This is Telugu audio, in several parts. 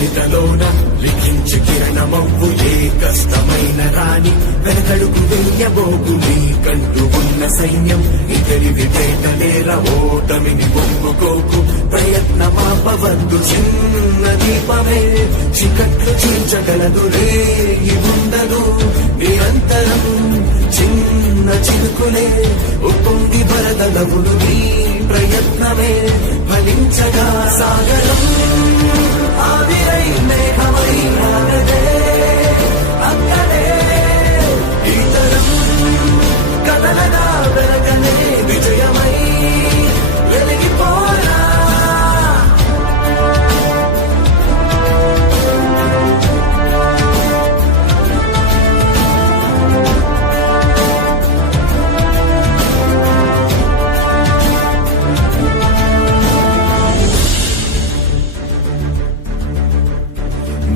చరితలోన లిఖించి కిరణమవ్వు ఏ కష్టమైన రాని వెనకడుగు వెయ్యబోకు నీకంటూ ఉన్న సైన్యం ఇతడి వివేకలేర ఓటమిని ఒప్పుకోకు ప్రయత్నమాపవద్దు చిన్న దీపమే చికట్లు చీల్చగలదు రేయి ఉండదు నిరంతరం చిన్న చినుకులే ఉప్పొంగి వరదలవులు నీ ప్రయత్నమే ఫలించగా సాగరం ఆవిరై మేఘమై ఆగదే అక్కడే ఇతరం కదలగా వెలకనే విజయమై వెలిగిపోరా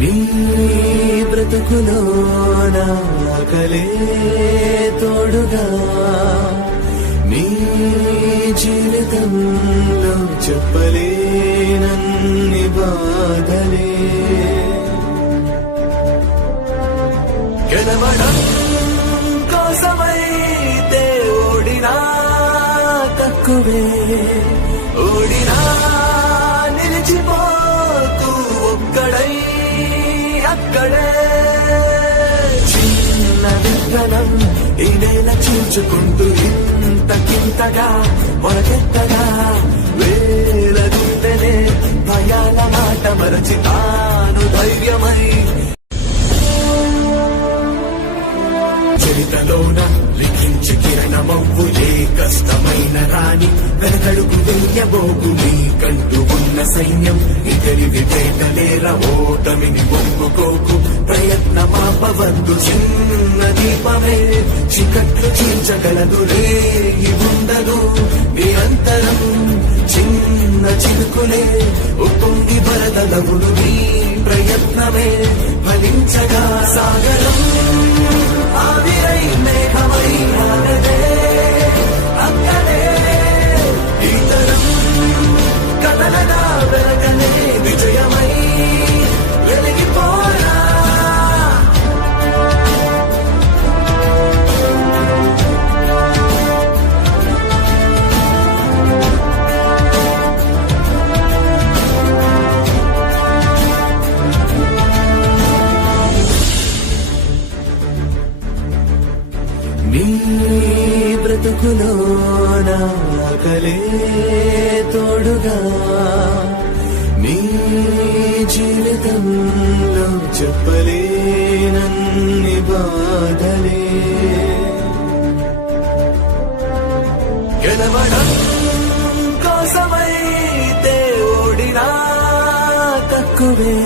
నీ బ్రతుకులోన కలే తోడుగా నీ జీవితంలో చెప్పలేనన్ని బాధలే గెలవడం కోసమైతే ఓడినా తక్కువే ఓడినా నిలిచిపోతూ ఒక్కడై అక్కడే చిన్న విత్తనం ఈ నేల చీల్చుకుంటూ ఇంతకింతగా మొలకెత్తగా వేల గుండెలే భయాల మాట మరచి తాను ధైర్యమై చరితలోన లిఖించి కిరణమవ్వు ఏ కష్టమైన రాని వెనకడుగు వెయ్యబోకు నీకంటూ ఉన్న సైన్యం ఇతడి వివేకలేర ఓటమిని ఒప్పుకోకు ప్రయత్నమాపవద్దు చిన్న దీపమే చికట్లు చీల్చగలదు రేయి ఉండదు నిరంతరం చిన్న చినుకులే ఉప్పొంగి వరదలవులు నీ ప్రయత్నమే ఫలించగా సాగరం ఆవిరై మేఘమై ఆగదే అక్కడే ఇతరం కదలగా వెలకనే విజయమై వెలిగిపోరా నీ బ్రతుకులోన కలే తోడుగా నీ జీవితంలో చెప్పలేనన్ని బాధలే గెలవడం కోసమైతే ఓడినా తక్కువే